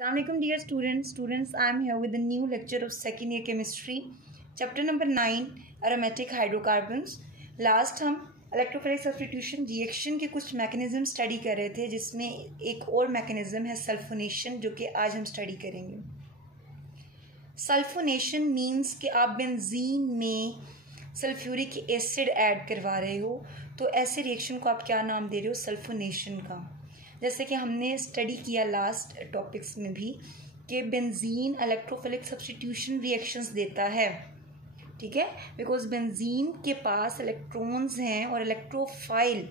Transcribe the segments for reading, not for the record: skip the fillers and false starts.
Assalamualaikum dear students, I am here with a new lecture of second year chemistry, chapter number 9 aromatic hydrocarbons. Last हम electrophilic substitution reaction के कुछ mechanism study कर रहे थे, जिसमें एक और मैकेनिज्म है सल्फोनेशन, जो कि आज हम स्टडी करेंगे. सल्फोनेशन मीन्स कि आप बेंजीन में सल्फ्यूरिक एसिड ऐड करवा रहे हो, तो ऐसे रिएक्शन को आप क्या नाम दे रहे हो? सल्फोनेशन का. जैसे कि हमने स्टडी किया लास्ट टॉपिक्स में भी कि बेंजीन इलेक्ट्रोफिलिक सब्स्टिट्यूशन रिएक्शंस देता है, ठीक है, बिकॉज बेंजीन के पास इलेक्ट्रॉन्स हैं और इलेक्ट्रोफाइल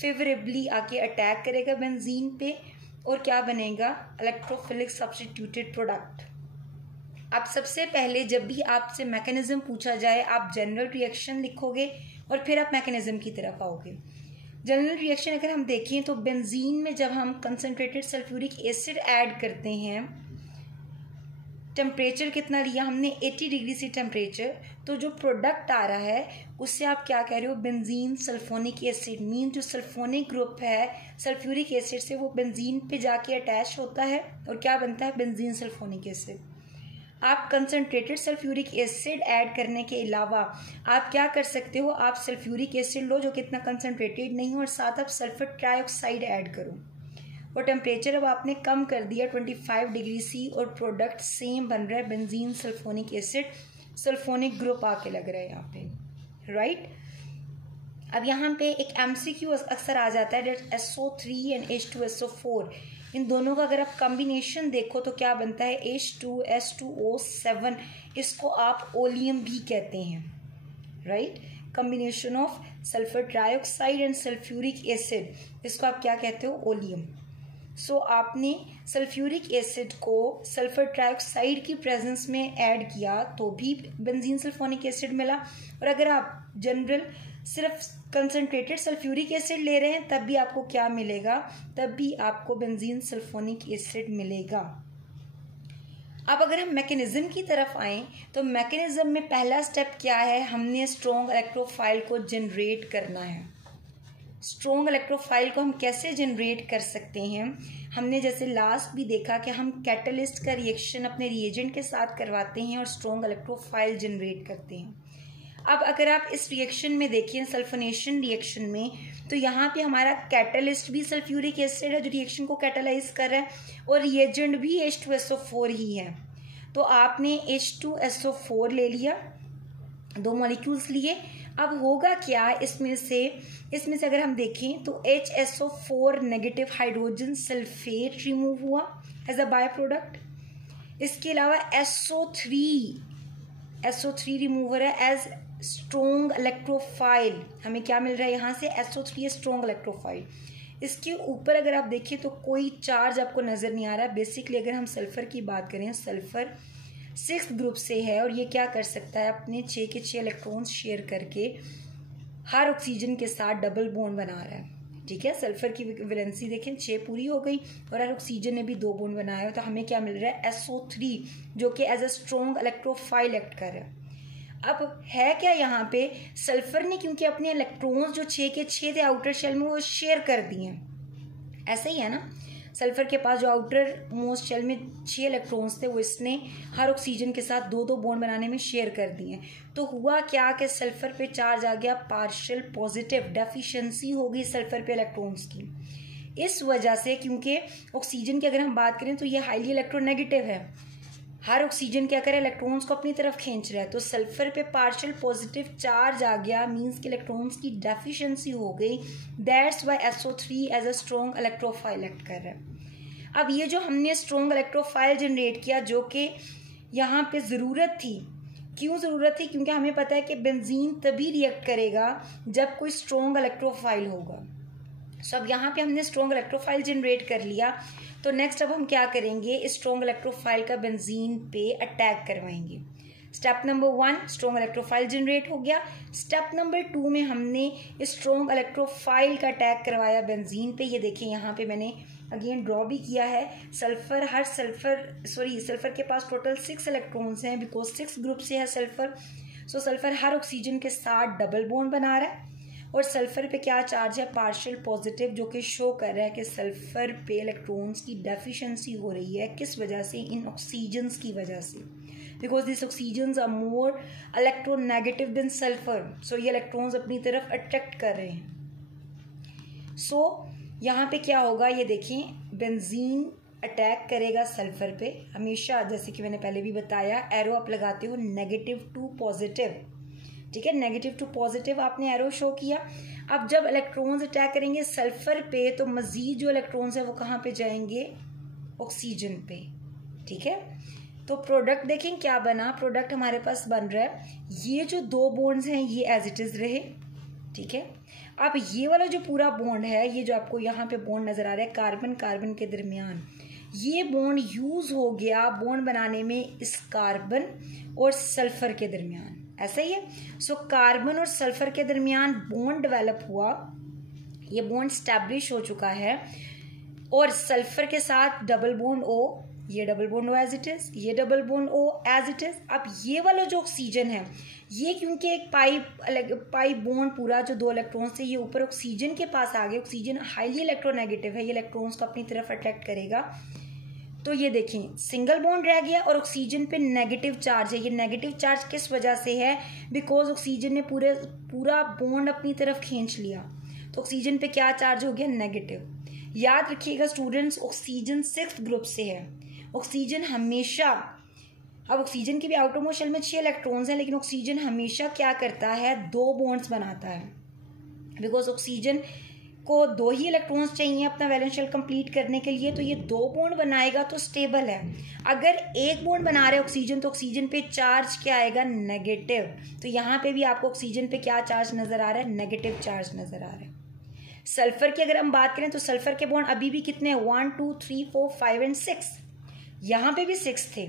फेवरेबली आके अटैक करेगा बेंजीन पे, और क्या बनेगा? Electrophilic substituted product. अब सबसे पहले जब भी आपसे मैकेनिज्म पूछा जाए, आप जनरल रिएक्शन लिखोगे और फिर आप मैकेनिज्म की तरफ आओगे. जनरल रिएक्शन अगर हम देखें तो बेंजीन में जब हम कंसनट्रेटेड सल्फ्यूरिक एसिड ऐड करते हैं, टेम्परेचर कितना लिया हमने? 80 डिग्री से टेम्परेचर. तो जो प्रोडक्ट आ रहा है उससे आप क्या कह रहे हो? Benzene sulphonic acid. मीन जो सल्फोनिक ग्रुप है सल्फ्यूरिक एसिड से, वो बेंजीन पे जाके अटैच होता है और क्या बनता है? Benzene sulphonic acid. आप कंसनट्रेटेड सल्फ्यूरिक एसिड ऐड करने के अलावा आप क्या कर सकते हो? आप सल्फ्यूरिक एसिड लो जो कि इतना कंसनट्रेटेड नहीं हो, और साथ आप सल्फर ट्राइऑक्साइड ऐड करो, और टेम्परेचर अब आपने कम कर दिया 25 डिग्री सी, और प्रोडक्ट सेम बन रहा है benzene sulphonic acid. Sulphonic group आके लग रहा है यहाँ पे, राइट. अब यहाँ पे एक MCQ अक्सर आ जाता है, डेट SO3 एंड H2SO4, इन दोनों का अगर आप कॉम्बिनेशन देखो तो क्या बनता है? H2S2O7. इसको आप ओलियम भी कहते हैं, right. Combination of sulphur trioxide and sulphuric acid, इसको आप क्या कहते हो? ओलियम. सो आपने सल्फ्यूरिक एसिड को सल्फर ट्राइऑक्साइड की प्रेजेंस में ऐड किया तो भी बेंजीन सल्फोनिक एसिड मिला, और अगर आप जनरल सिर्फ कंसनट्रेटेड सल्फ्यूरिक एसिड ले रहे हैं तब भी आपको क्या मिलेगा? तब भी आपको बेंजीन सल्फोनिक एसिड मिलेगा. अब अगर हम मैकेनिज्म की तरफ आएं तो मैकेनिज्म में पहला स्टेप क्या है? हमने स्ट्रॉन्ग इलेक्ट्रोफाइल को जनरेट करना है. स्ट्रॉन्ग इलेक्ट्रोफाइल को हम कैसे जनरेट कर सकते हैं? हमने जैसे लास्ट भी देखा कि हम कैटलिस्ट का रिएक्शन अपने रिएजेंट के साथ करवाते हैं और स्ट्रॉन्ग इलेक्ट्रोफाइल जनरेट करते हैं. अब अगर आप इस रिएक्शन में देखिए, सल्फोनेशन रिएक्शन में, तो यहाँ पे हमारा कैटलिस्ट भी सल्फ्यूरिक एसिड है जो रिएक्शन को कैटलाइज कर रहा है, और रिएजेंट भी H2SO4 ही है. तो आपने H2SO4 ले लिया, 2 मॉलिक्यूल्स लिए. अब होगा क्या इसमें से अगर हम देखें तो HSO4 negative hydrogen sulphate remove हुआ एज अ बाय प्रोडक्ट. इसके अलावा SO3 रिमूवर है एज स्ट्रॉन्ग इलेक्ट्रोफाइल. हमें क्या मिल रहा है यहाँ से? SO3 strong electrophile. इसके ऊपर अगर आप देखिए तो कोई चार्ज आपको नजर नहीं आ रहा है. बेसिकली अगर हम सल्फर की बात करें, सल्फर 6th ग्रुप से है, और ये क्या कर सकता है? अपने 6 के 6 इलेक्ट्रॉन्स शेयर करके हर ऑक्सीजन के साथ डबल बॉन्ड बना रहा है, ठीक है. सल्फर की वैलेंसी देखें 6 पूरी हो गई, और हर ऑक्सीजन ने भी 2 बॉन्ड बनाया, तो हमें क्या मिल रहा है? SO3, जो कि as a strong electrophile act कर रहा है. अब है क्या यहाँ पे? सल्फर ने क्योंकि अपने इलेक्ट्रॉन्स जो 6 के 6 थे आउटर शेल में, वो शेयर कर दिए. ऐसा ही है ना, सल्फर के पास जो आउटर मोस्ट शेल में 6 इलेक्ट्रॉन्स थे, वो इसने हर ऑक्सीजन के साथ 2-2 बॉन्ड बनाने में शेयर कर दिए. तो हुआ क्या कि सल्फर पे चार्ज आ गया पार्शियल पॉजिटिव, डेफिशिएंसी हो गई सल्फर पे इलेक्ट्रॉन्स की. इस वजह से, क्योंकि ऑक्सीजन की अगर हम बात करें तो ये हाईली इलेक्ट्रोनेगेटिव है, हर ऑक्सीजन क्या करे? इलेक्ट्रॉन्स को अपनी तरफ खींच रहा है. तो सल्फर पे पार्शियल पॉजिटिव चार्ज आ गया, मींस कि इलेक्ट्रॉन्स की डेफिशिएंसी हो गई. That's why SO3 as a strong electrophile act कर रहा है. अब ये जो हमने स्ट्रॉन्ग इलेक्ट्रोफाइल जनरेट किया, जो कि यहाँ पे ज़रूरत थी. क्यों ज़रूरत थी? क्योंकि हमें पता है कि बेंजीन तभी रिएक्ट करेगा जब कोई स्ट्रॉन्ग इलेक्ट्रोफाइल होगा. सो अब यहाँ पे हमने स्ट्रॉन्ग इलेक्ट्रोफाइल जनरेट कर लिया. तो नेक्स्ट अब हम क्या करेंगे? इस स्ट्रॉन्ग इलेक्ट्रोफाइल का बेंजीन पे अटैक करवाएंगे. Step number 1 strong electrophile generate हो गया. स्टेप नंबर 2 में हमने इस स्ट्रॉन्ग इलेक्ट्रोफाइल का अटैक करवाया बेंजीन पे. ये देखिए यहाँ पे मैंने अगेन ड्रॉ भी किया है. सल्फर के पास टोटल 6 इलेक्ट्रॉन्स हैं, बिकॉज 6 ग्रुप से है सल्फर. सो सल्फर हर ऑक्सीजन के साथ डबल बॉन्ड बना रहा है, और सल्फर पे क्या चार्ज है, पार्शियल पॉजिटिव, जो कि शो कर रहा है कि सल्फर पे इलेक्ट्रॉन्स की डेफिशिएंसी हो रही है। किस वजह से, इन ऑक्सीजन्स की वजह से, because this oxygens are more electronegative than sulphur, so ये इलेक्ट्रॉन्स अपनी तरफ अट्रैक्ट कर रहे हैं। सो यहाँ पे क्या होगा, ये देखें, बेंजीन अटैक करेगा सल्फर पे हमेशा, जैसे कि मैंने पहले भी बताया, एरो आप लगाते हो नेगेटिव टू पॉजिटिव, ठीक है, नेगेटिव टू पॉजिटिव आपने एरो शो किया। अब जब इलेक्ट्रॉन्स अटैक करेंगे सल्फर पे तो मजीद जो इलेक्ट्रॉन्स है वो कहाँ पे जाएंगे, ऑक्सीजन पे, ठीक है। तो प्रोडक्ट देखें क्या बना, प्रोडक्ट हमारे पास बन रहा है, ये जो दो बॉन्ड्स हैं ये एज इट इज रहे, ठीक है। अब ये वाला जो पूरा बॉन्ड है, ये जो आपको यहाँ पे बॉन्ड नजर आ रहा है कार्बन कार्बन के दरमियान, ये बॉन्ड यूज हो गया बॉन्ड बनाने में इस कार्बन और सल्फर के दरमियान, ऐसा ही है। सो कार्बन और सल्फर के दरमियान बॉन्ड डेवलप हुआ, ये बॉन्ड स्टैब्लिश हो चुका है, और सल्फर के साथ डबल बॉन्ड ओ, ये double bond O as it is, ये double bond O as it is. अब ये वाला जो ऑक्सीजन है, ये क्योंकि एक पाइप बॉन्ड पूरा जो दो इलेक्ट्रॉन से ये ऊपर ऑक्सीजन के पास आ गए, ऑक्सीजन हाईली इलेक्ट्रोनेगेटिव है, ये इलेक्ट्रॉन्स को अपनी तरफ अट्रैक्ट करेगा, तो ये देखें सिंगल बॉन्ड रह गया और ऑक्सीजन पे नेगेटिव चार्ज है। ये नेगेटिव चार्ज किस वजह से है, बिकॉज ऑक्सीजन ने पूरा बॉन्ड अपनी तरफ खींच लिया, तो ऑक्सीजन पे क्या चार्ज हो गया, नेगेटिव। याद रखिएगा स्टूडेंट्स, ऑक्सीजन 6th ग्रुप से है। ऑक्सीजन हमेशा, अब ऑक्सीजन की भी आउटरमोस्ट शेल में 6 इलेक्ट्रॉन्स हैं, लेकिन ऑक्सीजन हमेशा क्या करता है, 2 बॉन्ड्स बनाता है, बिकॉज ऑक्सीजन को 2 ही इलेक्ट्रॉन्स चाहिए अपना वैलेंस शेल कंप्लीट करने के लिए, तो ये 2 बॉन्ड बनाएगा तो स्टेबल है। अगर एक बॉन्ड बना रहे ऑक्सीजन तो ऑक्सीजन पे चार्ज क्या आएगा, नेगेटिव। तो यहाँ पे भी आपको ऑक्सीजन पे क्या चार्ज नजर आ रहा है, नेगेटिव चार्ज नजर आ रहा है। सल्फर की अगर हम बात करें तो सल्फर के बॉन्ड अभी भी कितने, 1 2 3 4 5 एंड 6, यहाँ पे भी 6 थे,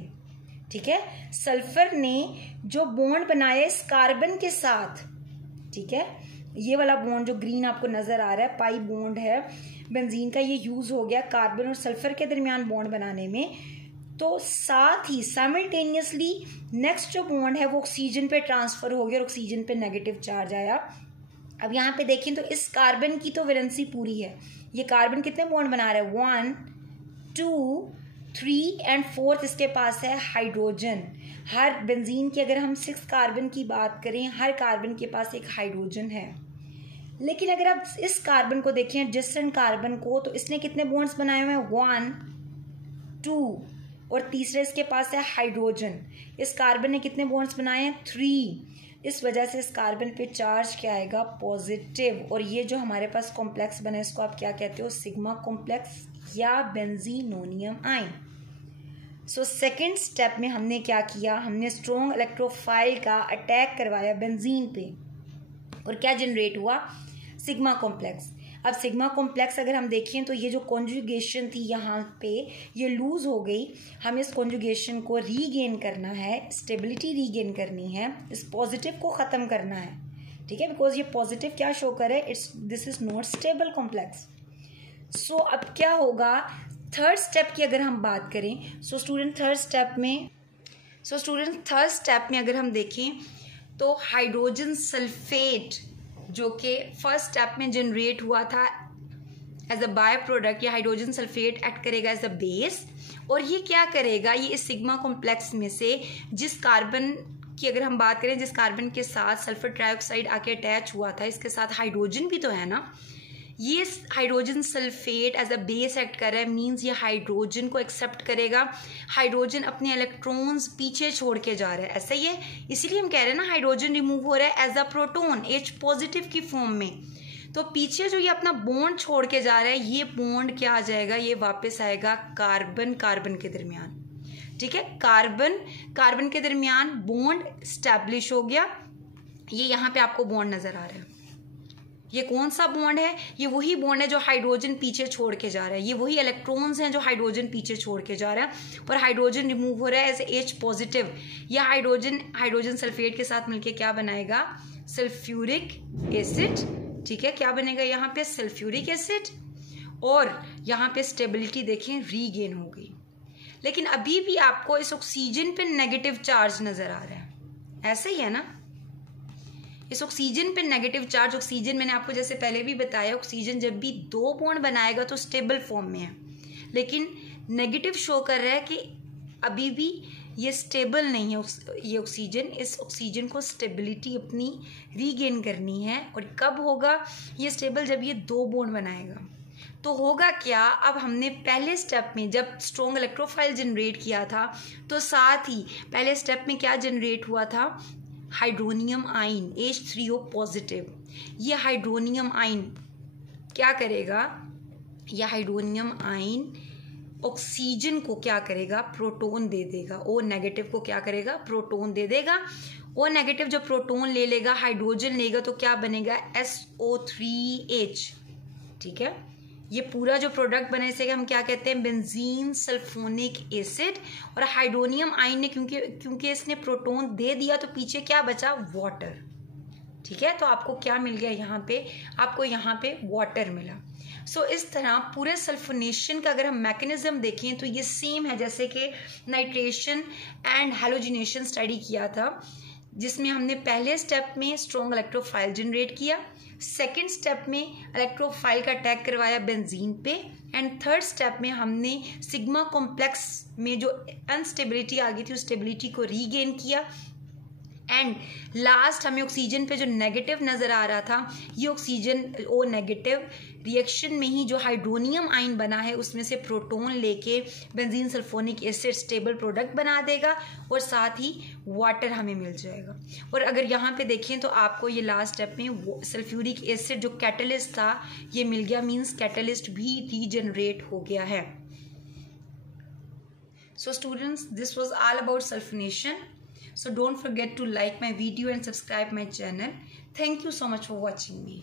ठीक है। सल्फर ने जो बॉन्ड बनाया इस कार्बन के साथ, ठीक है, ये वाला बॉन्ड जो ग्रीन आपको नजर आ रहा है, पाई बॉन्ड है बेंजीन का, ये यूज हो गया कार्बन और सल्फर के दरमियान बॉन्ड बनाने में, तो साथ ही साइमल्टेनियसली नेक्स्ट जो बॉन्ड है वो ऑक्सीजन पे ट्रांसफर हो गया और ऑक्सीजन पे नेगेटिव चार्ज आया। अब यहाँ पे देखें तो इस कार्बन की तो वैलेंसी पूरी है, ये कार्बन कितने बॉन्ड बना रहा है, 1 2 3 एंड 4th इसके पास है हाइड्रोजन। हर बेंजीन की अगर हम 6 कार्बन की बात करें, हर कार्बन के पास एक हाइड्रोजन है। लेकिन अगर आप इस कार्बन को देखें, एडजेसेंट कार्बन को, तो इसने कितने बॉन्ड्स बनाए हुए हैं, 1 2, और तीसरे इसके पास है हाइड्रोजन। इस कार्बन ने कितने बॉन्ड्स बनाए हैं, 3। इस वजह से इस कार्बन पे चार्ज क्या आएगा, पॉजिटिव। और ये जो हमारे पास कॉम्प्लेक्स बना है इसको आप क्या कहते हो, सिग्मा कॉम्प्लेक्स या बेंजीनोनियम आयन। सो सेकेंड स्टेप में हमने क्या किया, हमने स्ट्रॉन्ग इलेक्ट्रोफाइल का अटैक करवाया बेंजीन पे, और क्या जनरेट हुआ, सिग्मा कॉम्प्लेक्स। अब सिग्मा कॉम्प्लेक्स अगर हम देखें तो ये जो कॉन्जुगेशन थी यहाँ पे ये लूज हो गई, हमें इस कॉन्जुगेशन को रीगेन करना है, स्टेबिलिटी रीगेन करनी है, इस पॉजिटिव को ख़त्म करना है, ठीक है, बिकॉज ये पॉजिटिव क्या शो करे, this is not stable complex. So अब क्या होगा, थर्ड स्टेप की अगर हम बात करें, सो स्टूडेंट थर्ड स्टेप में अगर हम देखें तो हाइड्रोजन सल्फेट जो कि फर्स्ट स्टेप में जनरेट हुआ था एज अ बाय प्रोडक्ट, ये हाइड्रोजन सल्फेट एक्ट करेगा एज अ बेस, और ये क्या करेगा, ये इस सिग्मा कॉम्प्लेक्स में से जिस कार्बन की अगर हम बात करें, जिस कार्बन के साथ सल्फर ट्राइऑक्साइड आके अटैच हुआ था, इसके साथ हाइड्रोजन भी तो है ना, ये hydrogen sulphate as a base act कर रहा है, मींस ये हाइड्रोजन को एक्सेप्ट करेगा, हाइड्रोजन अपने इलेक्ट्रॉन्स पीछे छोड़ के जा रहा है, ऐसा ही है, इसीलिए हम कह रहे हैं ना हाइड्रोजन रिमूव हो रहा है as a proton H positive की फॉर्म में, तो पीछे जो ये अपना बॉन्ड छोड़ के जा रहा है, ये बॉन्ड क्या आ जाएगा, ये वापस आएगा कार्बन कार्बन के दरमियान, ठीक है, कार्बन कार्बन के दरमियान बॉन्ड स्टैब्लिश हो गया। ये यहाँ पे आपको बॉन्ड नजर आ रहा है, ये कौन सा बॉन्ड है, ये वही बॉन्ड है जो हाइड्रोजन पीछे छोड़ के जा रहा है, ये वही इलेक्ट्रॉन्स हैं जो हाइड्रोजन पीछे छोड़ के जा रहा है, और हाइड्रोजन रिमूव हो रहा है एज H पॉजिटिव। यह हाइड्रोजन सल्फेट के साथ मिलके क्या बनाएगा, सल्फ्यूरिक एसिड, ठीक है, क्या बनेगा यहाँ पे, सल्फ्यूरिक एसिड, और यहाँ पे स्टेबिलिटी देखें रीगेन हो गई। लेकिन अभी भी आपको इस ऑक्सीजन पे नेगेटिव चार्ज नजर आ रहा है, ऐसा ही है ना, इस ऑक्सीजन पे नेगेटिव चार्ज, ऑक्सीजन मैंने आपको जैसे पहले भी बताया, ऑक्सीजन जब भी 2 बॉन्ड बनाएगा तो स्टेबल फॉर्म में है, लेकिन नेगेटिव शो कर रहा है कि अभी भी ये स्टेबल नहीं है ये ऑक्सीजन। इस ऑक्सीजन को स्टेबिलिटी अपनी रीगेन करनी है। और कब होगा ये स्टेबल? जब ये 2 बॉन्ड बनाएगा। तो होगा क्या, अब हमने पहले स्टेप में जब स्ट्रॉन्ग इलेक्ट्रोफाइल जनरेट किया था तो साथ ही पहले स्टेप में क्या जनरेट हुआ था? Hydronium ion H3O positive. ये हाइड्रोनियम आयन क्या करेगा? यह हाइड्रोनियम आयन ऑक्सीजन को क्या करेगा? प्रोटॉन दे देगा। O नेगेटिव को क्या करेगा? प्रोटॉन दे देगा। O नेगेटिव जो प्रोटॉन ले लेगा, हाइड्रोजन लेगा, तो क्या बनेगा? SO3H। ठीक है, ये पूरा जो प्रोडक्ट बने इसे हम क्या कहते हैं? Benzene sulphonic acid. और हाइड्रोनियम आयन ने क्योंकि इसने प्रोटॉन दे दिया तो पीछे क्या बचा? वाटर। ठीक है, तो आपको क्या मिल गया यहाँ पे? आपको यहाँ पे वाटर मिला। सो इस तरह पूरे सल्फोनेशन का अगर हम मैकेनिज्म देखें तो ये सेम है जैसे कि नाइट्रेशन एंड हैलोजिनेशन स्टडी किया था, जिसमें हमने पहले स्टेप में स्ट्रॉन्ग इलेक्ट्रोफाइल जनरेट किया, सेकेंड स्टेप में इलेक्ट्रोफाइल का अटैक करवाया बेंजीन पे, एंड थर्ड स्टेप में हमने सिग्मा कॉम्प्लेक्स में जो अनस्टेबिलिटी आ गई थी उस स्टेबिलिटी को रीगेन किया। एंड लास्ट हमें ऑक्सीजन पे जो नेगेटिव नज़र आ रहा था, ये ऑक्सीजन O नेगेटिव रिएक्शन में ही जो हाइड्रोनियम आयन बना है उसमें से प्रोटॉन लेके benzene sulphonic acid stable product बना देगा और साथ ही वाटर हमें मिल जाएगा। और अगर यहाँ पे देखें तो आपको ये लास्ट स्टेप में सल्फ्यूरिक एसिड जो कैटलिस्ट था ये मिल गया, मीन्स कैटलिस्ट भी रीजनरेट हो गया है। So students, this was all about sulphonation. So don't forget to like my video and subscribe my channel. Thank you so much for watching me.